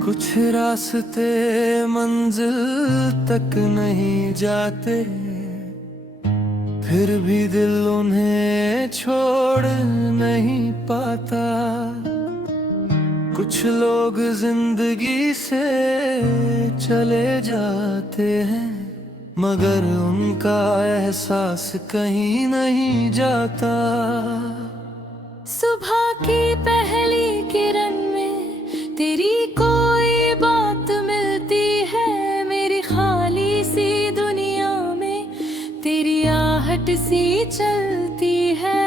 कुछ रास्ते मंजिल तक नहीं जाते, फिर भी दिल उन्हें छोड़ नहीं पाता। कुछ लोग जिंदगी से चले जाते हैं, मगर उनका एहसास कहीं नहीं जाता। सुबह की पहली किरण में तेरी कोई बात मिलती है, मेरी खाली सी दुनिया में तेरी आहट सी चलती है।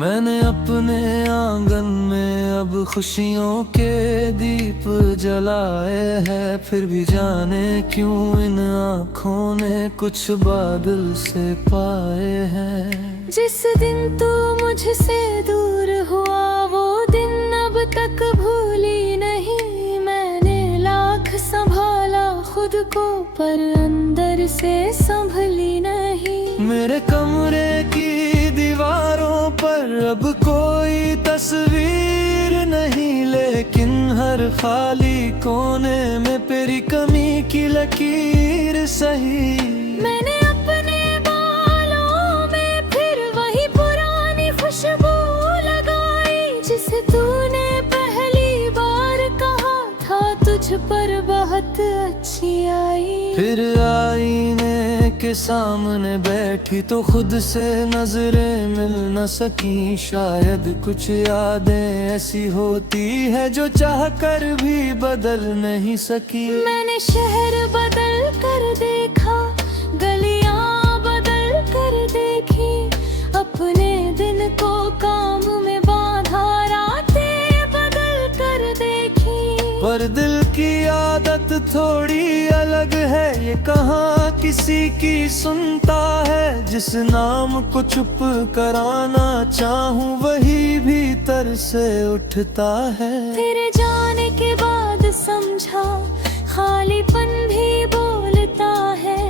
मैंने अपने आंगन में अब खुशियों के दीप जलाए हैं, फिर भी जाने क्यों इन आँखों ने कुछ बादल से पाए हैं। जिस दिन तू मुझसे दूर हुआ वो दिन अब तक भूली नहीं। मैंने लाख संभाला खुद को पर अंदर से संभली नहीं। मेरे कमरे की दीवारों पर अब कोई तस्वीर नहीं, लेकिन हर खाली कोने में तेरी कमी की लकीर सही। मैंने अपने बालों में फिर वही पुरानी खुशबू लगाई, जिसे तूने पहली बार कहा था तुझ पर बहुत अच्छी आई। फिर आईने के सामने बैठी तो खुद से नजरें मिल न सकी। शायद कुछ यादें ऐसी होती है जो चाह कर भी बदल नहीं सकी। मैंने शहर बदल कर देखा, गलियां बदल कर देखी, अपने दिन को काम में बांधा, रातें बदल कर देखी। पर दिल की आदत थोड़ी अलग है, ये कहाँ किसी की सुनता है। जिस नाम को चुप कराना चाहूं वही भीतर से उठता है। तेरे जाने के बाद समझा खालीपन भी बोलता है।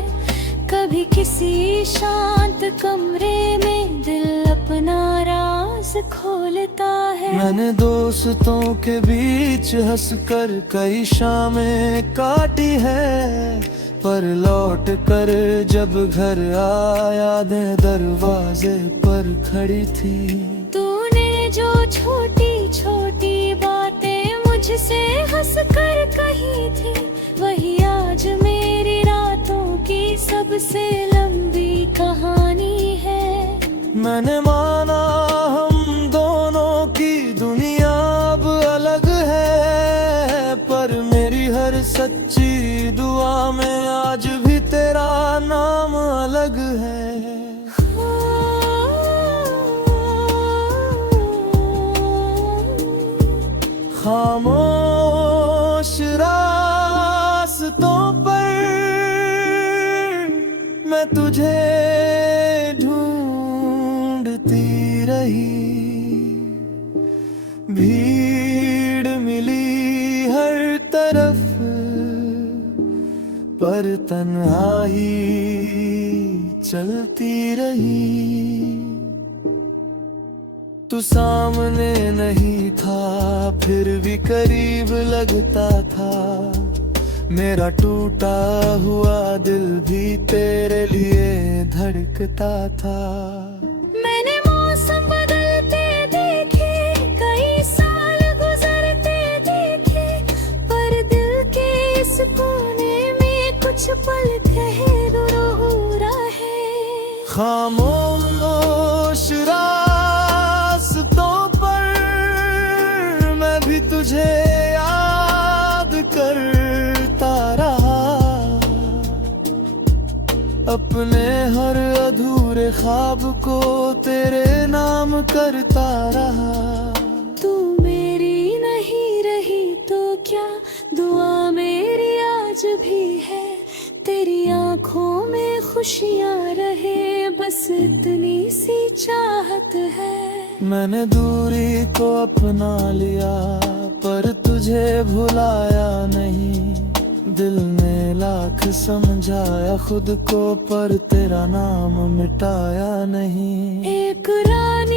कभी किसी शांत कमरे में दिल अपना राज खोलता है। मैंने दोस्तों के बीच हंसकर कई शामें काटी है, पर लौट कर जब घर आया दरवाजे पर खड़ी थी। तूने जो छोटी छोटी बातें मुझसे हंसकर कही थी, वही आज मेरी रातों की सबसे लंबी कहानी है। मैंने माना हम दोनों की दुनिया अब अलग है, पर मेरी हर सच्ची दुआ में आज भी तेरा नाम अलग है। खामोश रास्तों पर मैं तुझे ढूंढती रही, भीड़ मिली हर तरफ पर तन्हाई चलती रही। तू सामने नहीं था फिर भी करीब लगता था, मेरा टूटा हुआ दिल भी तेरे लिए धड़कता था। मैंने मौसम बदलते देखे, कई साल गुजरते देखे, पर दिल के इस कोने में कुछ पल ठहर रहे। खामोश रास्तों पर मैं भी तुझे याद करता रहा, अपने हर अधूरे ख्वाब को तेरे नाम करता रहा। तू मेरी नहीं रही तो क्या, दुआ मेरी आज भी है, तेरी आंखों में खुशियाँ रहे, बस इतनी सी चाहत है। मैंने दूरी को अपना लिया पर तुझे भुलाया नहीं, दिल ने लाख समझाया खुद को पर तेरा नाम मिटाया नहीं। एक रात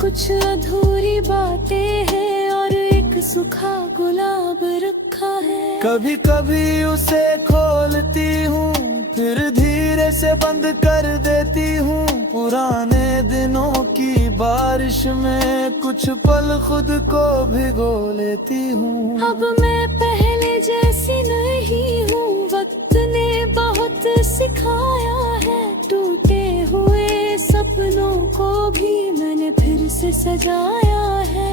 कुछ अधूरी बातें हैं और एक सूखा गुलाब रखा है। कभी कभी उसे खोलती हूँ फिर धीरे से बंद कर देती हूँ। पुराने दिनों की बारिश में कुछ पल खुद को भिगो लेती हूँ। अब मैं पहले जैसी नहीं हूँ, वक्त ने बहुत सिखाया है। टूटे हुए सपनों को भी मैंने फिर से सजाया है।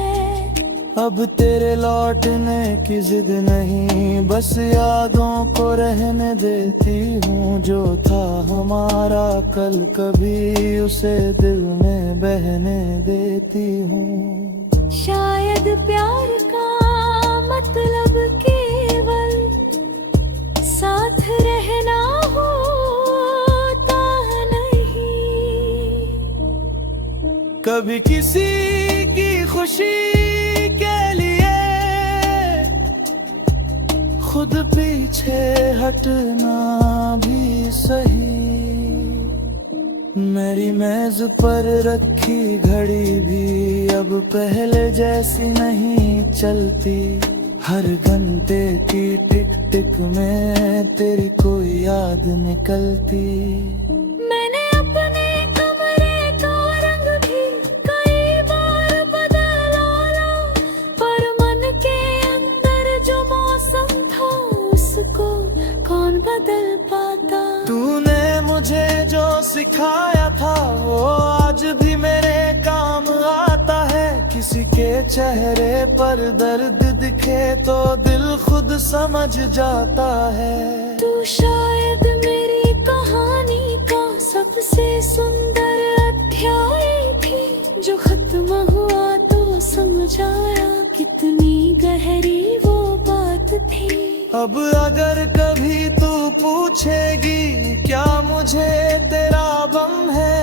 अब तेरे लौटने की जिद नहीं, बस यादों को रहने देती हूँ। जो था हमारा कल कभी उसे दिल में बहने देती हूँ। शायद प्यार का मतलब केवल साथ रहना होता नहीं। कभी किसी की खुशी के लिए खुद पीछे हटना भी सही। मेरी मेज पर रखी घड़ी भी अब पहले जैसी नहीं चलती। हर घंटे की टिक टिक में तेरी कोई याद निकलती। मैंने अपने कमरे का रंग भी कई बार बदला, पर मन के अंदर जो मौसम था उसको कौन बदल पाता। तूने मुझे जो सिखाया था वो आज भी मेरे काम आता है। किसी के चेहरे पर दर्द दिखे तो दिल खुद समझ जाता है। तू शायद मेरी कहानी का सबसे सुंदर अध्याय थी, जो खत्म हुआ तो समझ आया कितनी गहरी वो बात थी। अब अगर कभी तू पूछेगी क्या मुझे तेरा गम है,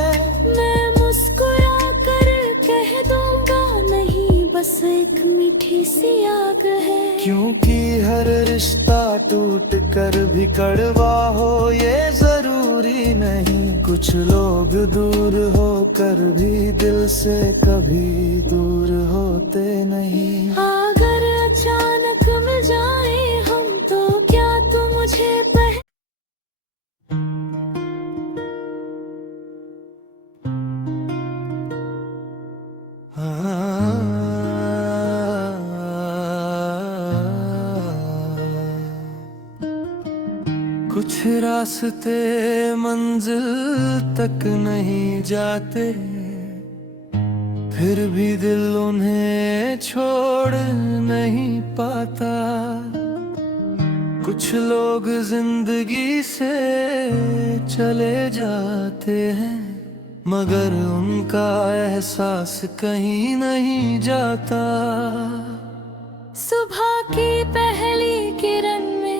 मैं मुस्कुरा कर कह दूंगा नहीं, बस एक मीठी सी आग है। क्योंकि हर रिश्ता टूट कर भी कड़वा हो ये जरूरी नहीं। कुछ लोग दूर होकर भी दिल से कभी दूर होते नहीं। अगर अचानक मिल जाए हम तो क्या तू मुझे कुछ रास्ते मंजिल तक नहीं जाते, फिर भी दिल उन्हें छोड़ नहीं पाता। कुछ लोग जिंदगी से चले जाते हैं, मगर उनका एहसास कहीं नहीं जाता। सुबह की पहली किरण में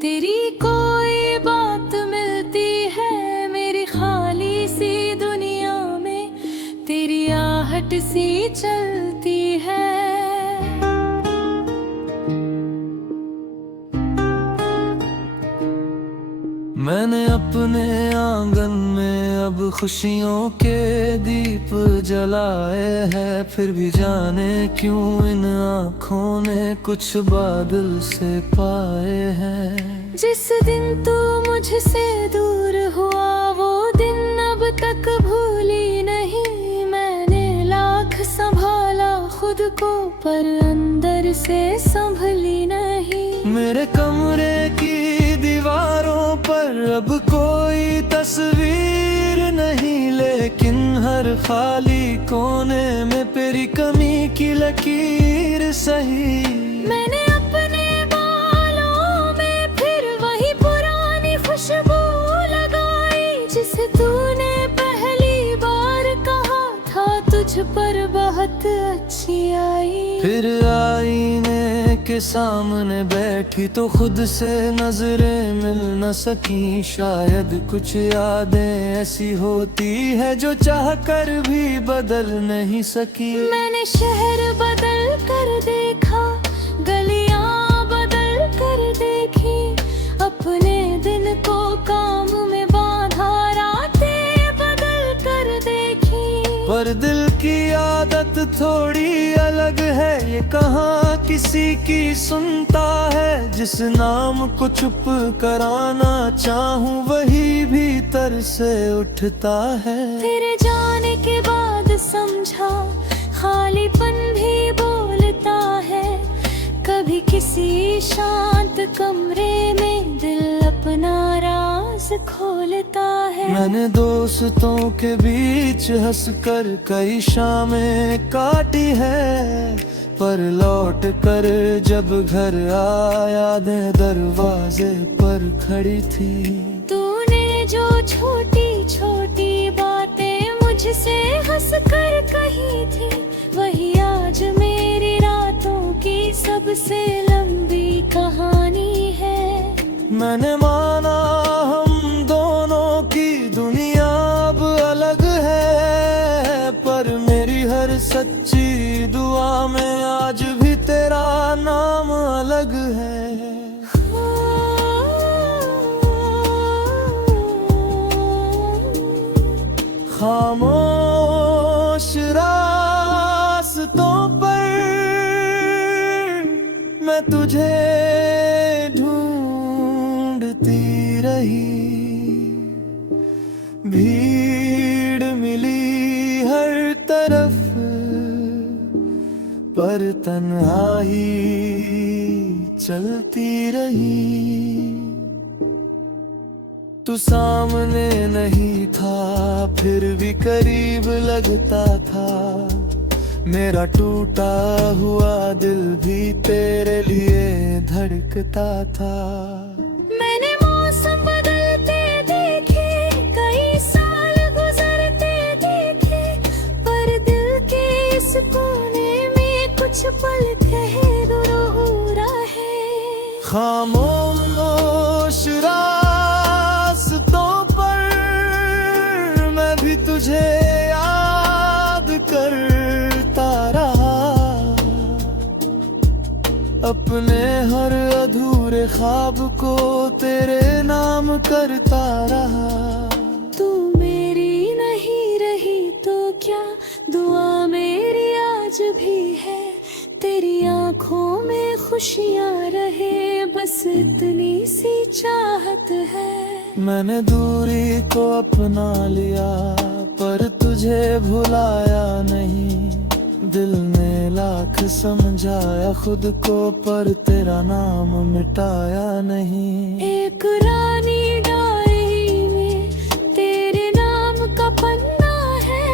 तेरी कोई बात मिलती है। मेरी खाली सी दुनिया में तेरी आहट सी चलती है। मैंने अपने आंगन में अब खुशियों के दीप जलाए हैं, फिर भी जाने क्यों इन आँखों ने कुछ बादल से पाए हैं। जिस दिन तू मुझसे दूर हुआ वो दिन अब तक भूली नहीं। मैंने लाख संभाला खुद को पर अंदर से संभली नहीं। मेरे कमरे की दीवारों पर अब कोई तस्वीर नहीं, लेकिन हर खाली कोने में तेरी कमी की लकीर सही। मैंने अपने बालों में फिर वही पुरानी खुशबू लगाई, जिसे तूने पहली बार कहा था तुझ पर बहुत अच्छी आई। फिर आईने के सामने बैठी तो खुद से नजरें मिल न सकी। शायद कुछ यादें ऐसी होती है जो चाह कर भी बदल नहीं सकी। मैंने शहर बदल कर देखा, गलियां बदल कर देखी, अपने दिन को काम में बांधा, रातें बदल कर देखी। पर दिल की आदत थोड़ी अलग है, ये कहाँ किसी की सुनता है। जिस नाम को चुप कराना चाहूं वही भीतर से उठता है। तेरे जाने के बाद समझा खालीपन भी बोलता है। कभी किसी शांत कमरे में दिल अपना राज खोलता है। मैंने दोस्तों के बीच हंसकर कई शामें काटी है, पर लौट कर जब घर आया दरवाजे पर खड़ी थी। तूने जो छोटी छोटी बातें मुझसे हंसकर कही थी, वही आज मेरी रातों की सबसे लंबी कहानी है। मैंने माना हम दोनों की दुनिया अब अलग है, पर मेरी हर सच्ची दुआ में आज भी तेरा नाम अलग है। खामोश रास्तों पर मैं तुझे ढूंढती रही। भीड़ मिली हर तरफ पर तन्हाई चलती रही। तू सामने नहीं था फिर भी करीब लगता था। मेरा टूटा हुआ दिल भी तेरे लिए धड़कता था। मैंने मौसम बदलते देखे, कई साल गुजरते देखे, पर दिल के इस कोने में कुछ पल ठहर रहे। खामोश रास्तों पर मैं भी तुझे याद करता रहा। अपने हर अधूरे ख्वाब को तेरे नाम करता रहा। तू मेरी नहीं रही तो क्या, दुआ मेरी आज भी है। तेरी आंखों में खुशियाँ रहे, बस इतनी सी चाहत है। मैंने दूरी को अपना लिया पर तुझे भुलाया नहीं। दिल ने लाख समझाया खुद को पर तेरा नाम मिटाया नहीं। एक रानी डायरी में तेरे नाम का पन्ना है,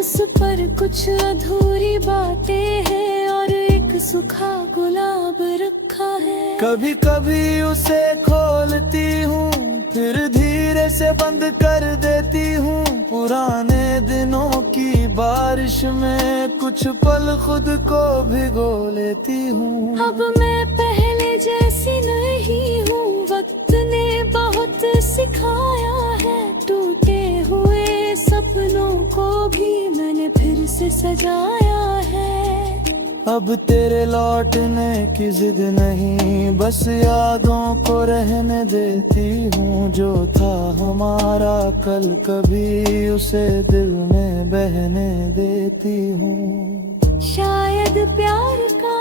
उस पर कुछ अधूरी बातें हैं और एक सूखा गुलाब रखा है। कभी कभी उसे खोलती हूँ फिर धीरे से बंद कर देती हूँ। पुराने दिनों की बारिश में कुछ पल खुद को भिगो लेती हूँ। अब मैं पहले जैसी नहीं हूँ, वक्त ने बहुत सिखाया है। टूटे हुए सपनों को भी मैंने फिर से सजाया है। अब तेरे लौटने की जिद नहीं, बस यादों को रहने देती हूँ। जो था हमारा कल कभी उसे दिल में बहने देती हूँ। शायद प्यार का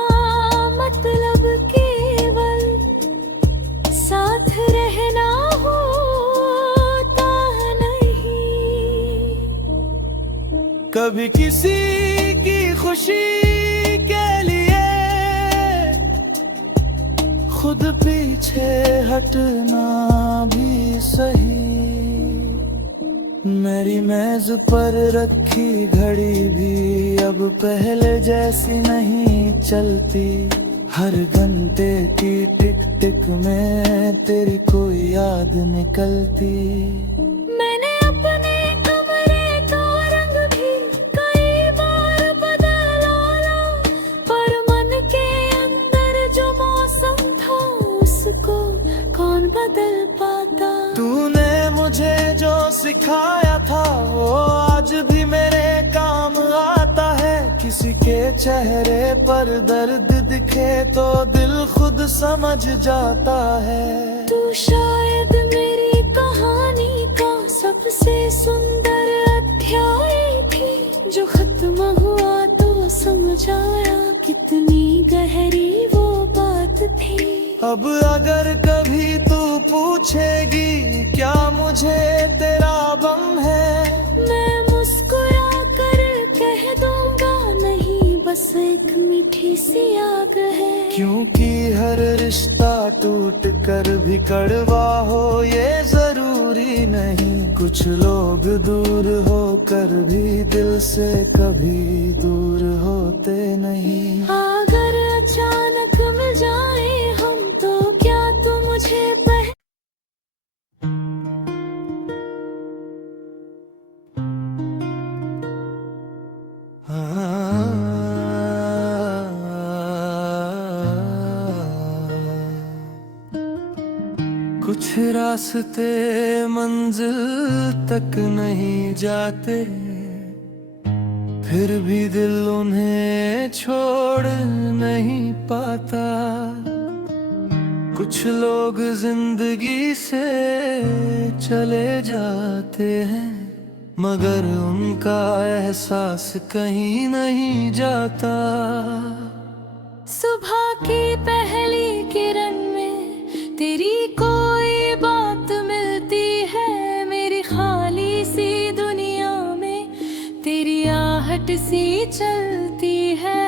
मतलब केवल साथ रहना होता नहीं। कभी किसी की खुशी के लिए खुद पीछे हटना भी सही। मेरी मेज पर रखी घड़ी भी अब पहले जैसी नहीं चलती। हर घंटे की टिक टिक में तेरी कोई याद निकलती। मैंने अपने कमरे का रंग भी कई बार बदला, पर मन के अंदर जो मौसम था उसको कौन बदल पाता। तूने मुझे जो सिखाया था वो आज भी मेरे काम आता है। किसी के चेहरे पर दर्द दिखे तो दिल खुद समझ जाता है। तू शायद मेरी कहानी का सबसे सुंदर अध्याय थी, जो समझाया कितनी गहरी वो बात थी। अब अगर कभी तू पूछेगी क्या मुझे तेरा गम है, मैं मुस्कुरा कर कह दूंगा नहीं, बस एक मीठी सी आग है। क्योंकि हर रिश्ता टूट कर भी कड़वा हो ये जरूरी नहीं। कुछ लोग दूर होकर भी दिल से कभी दूर होते नहीं। अगर अचानक मिल जाए हम तो क्या तू मुझे कुछ रास्ते मंजिल तक नहीं जाते, फिर भी दिल उन्हें छोड़ नहीं पाता। कुछ लोग जिंदगी से चले जाते हैं, मगर उनका एहसास कहीं नहीं जाता। सुबह की पहली किरण में तेरी कोई बात मिलती है, मेरी खाली सी दुनिया में तेरी आहट सी चलती है।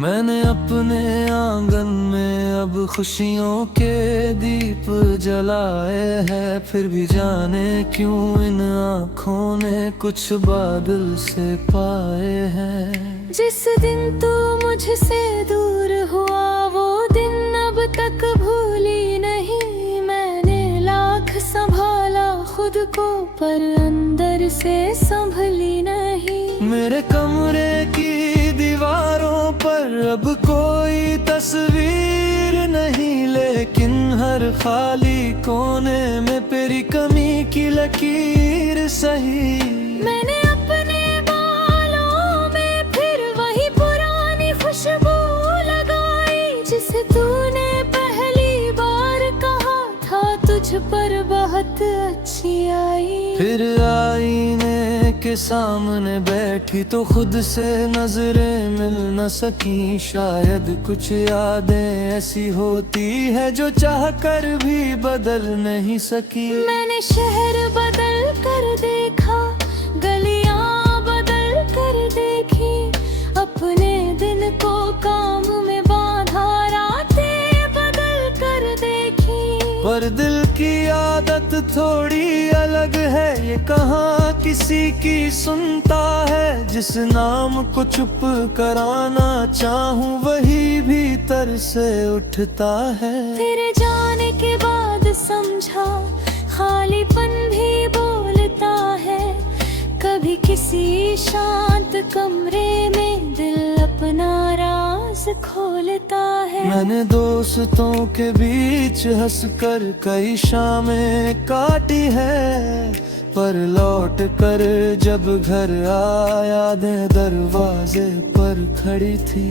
मैंने अपने आंगन में अब खुशियों के दीप जलाए हैं, फिर भी जाने क्यों इन आँखों ने कुछ बादल से पाए हैं। जिस दिन तू मुझसे दूर हुआ वो दिन अब तक भूली नहीं। मैंने लाख संभाला खुद को पर अंदर से संभली नहीं। मेरे कमरे की दीवारों पर अब कोई तस्वीर नहीं, लेकिन हर खाली कोने में तेरी कमी की लकीर सही। मैंने अपने बालों में फिर वही पुरानी खुशबू लगाई, जिसे तूने पहली बार कहा था तुझ पर बहुत अच्छी आई। फिर आईने के सामने बैठी तो खुद से नजरें मिल न सकी। शायद कुछ यादें ऐसी होती है जो चाह कर भी बदल नहीं सकी। मैंने शहर बदल कर देखा, गलियां बदल कर देखी, अपने दिन को काम में बांधा, रातें बदल कर देखी। पर दिल की आदत थोड़ी अलग है, ये कहाँ किसी की सुनता है। जिस नाम को चुप कराना चाहूं वही भीतर से उठता है। तेरे जाने के बाद समझा खालीपन भी बोलता है। कभी किसी शांत कमरे में दिल अपना राज खोलता है। मैंने दोस्तों के बीच हंसकर कई शामें काटी है, पर लौट कर जब घर आया दरवाजे पर खड़ी थी।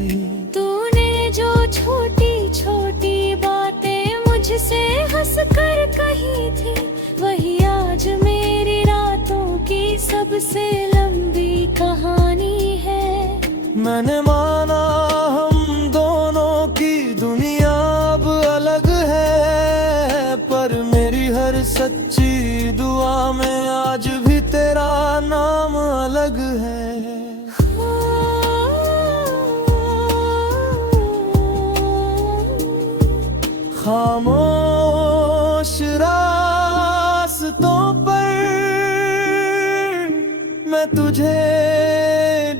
तूने जो छोटी छोटी बातें मुझसे हंसकर कही थी, वही आज मेरी रातों की सबसे लंबी कहानी है। मैंने माना हम दोनों की दुनिया अब अलग है, पर मेरी हर सच्ची दुआ में आज भी तेरा नाम अलग है। खामोश रास्तों पर मैं तुझे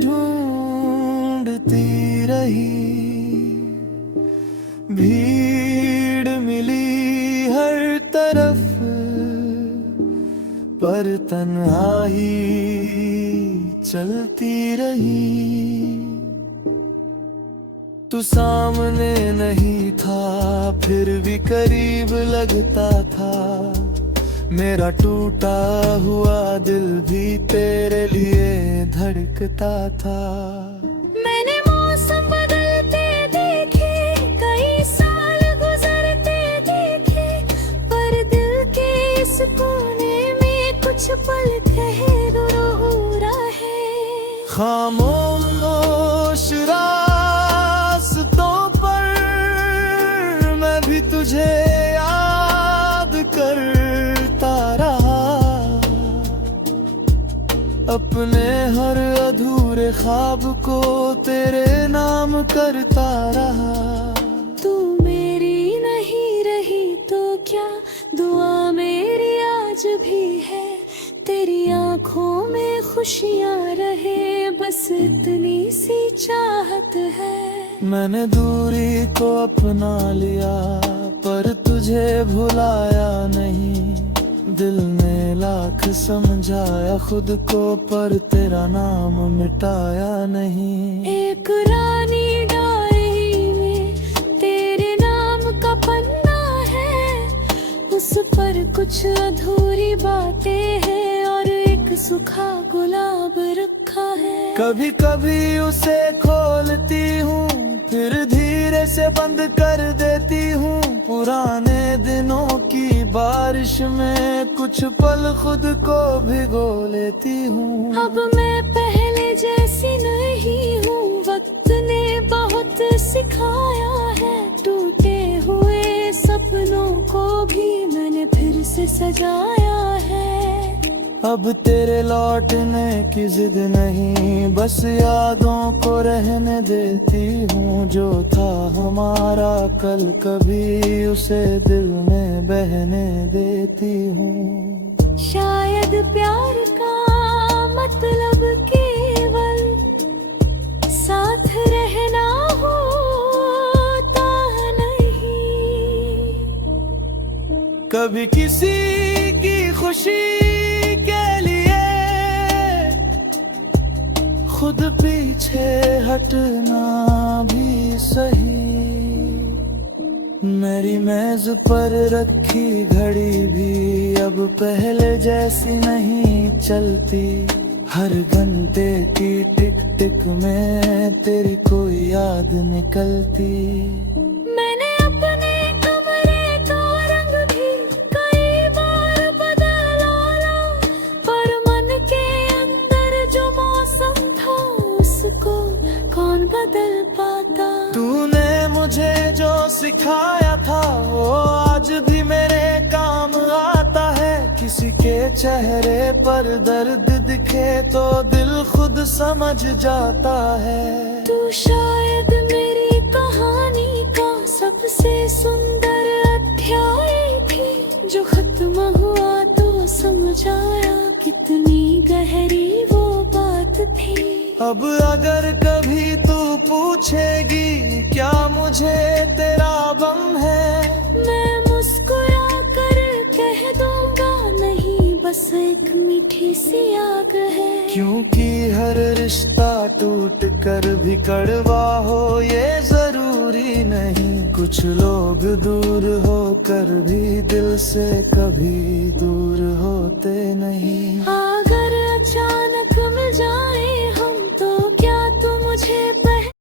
ढूंढती रही, भीड़ मिली हर तरफ पर तन्हाई चलती रही। तू सामने नहीं था फिर भी करीब लगता था, मेरा टूटा हुआ दिल भी तेरे लिए धड़कता था। मैंने मौसम बदलते देखे, कई साल गुजरते देखे, पर दिल के इस कोने में ख्वाब को तेरे नाम करता रहा। तू मेरी नहीं रही तो क्या, दुआ मेरी आज भी है तेरी आंखों में खुशियाँ रहे, बस इतनी सी चाहत है। मैंने दूरी को अपना लिया पर तुझे भुलाया नहीं, दिल ने लाख समझाया खुद को पर तेरा नाम मिटाया नहीं। एक रानी डायरी में तेरे नाम का पन्ना है, उस पर कुछ अधूरी बातें हैं और एक सूखा गुलाब रखा है। कभी कभी उसे खोलती हूँ फिर धीरे से बंद कर देती हूँ, पुराने दिनों की बारिश में कुछ पल खुद को भिगो लेती हूँ। अब मैं पहले जैसी नहीं हूँ, वक्त ने बहुत सिखाया है, टूटे हुए सपनों को भी मैंने फिर से सजाया है। अब तेरे लौटने की जिद नहीं, बस यादों को रहने देती हूँ, जो था हमारा कल कभी उसे दिल में बहने देती हूँ। शायद प्यार का मतलब केवल साथ रहना होता नहीं, कभी किसी की खुशी के लिए खुद पीछे हटना भी सही। मेरी मेज पर रखी घड़ी भी अब पहले जैसी नहीं चलती, हर घंटे की टिक टिक में तेरी कोई याद निकलती। मैंने अपने कमरे का रंग भी कई बार बदला, पर मन के अंदर जो मौसम था उसको कौन बदल पाता। तूने मुझे जो सिखाया था वो आज भी मेरे काम आता है, किसी के चेहरे पर दर्द दिखे तो दिल खुद समझ जाता है। तू शायद मेरी कहानी का सबसे सुंदर अध्याय थी, जो खत्म हुआ तो समझ आया कितनी गहरी वो बात थी। अब अगर कभी तू पूछेगी क्या मुझे तेरा गम है, मैं मुस्कुरा कर कह दूंगा नहीं, बस एक मीठी सी आग है। क्योंकि हर रिश्ता टूट कर भी कड़वा हो ये जरूरी नहीं, कुछ लोग दूर होकर भी दिल से कभी दूर होते नहीं। अगर अचानक मिल जाए हम तो क्या तू मुझे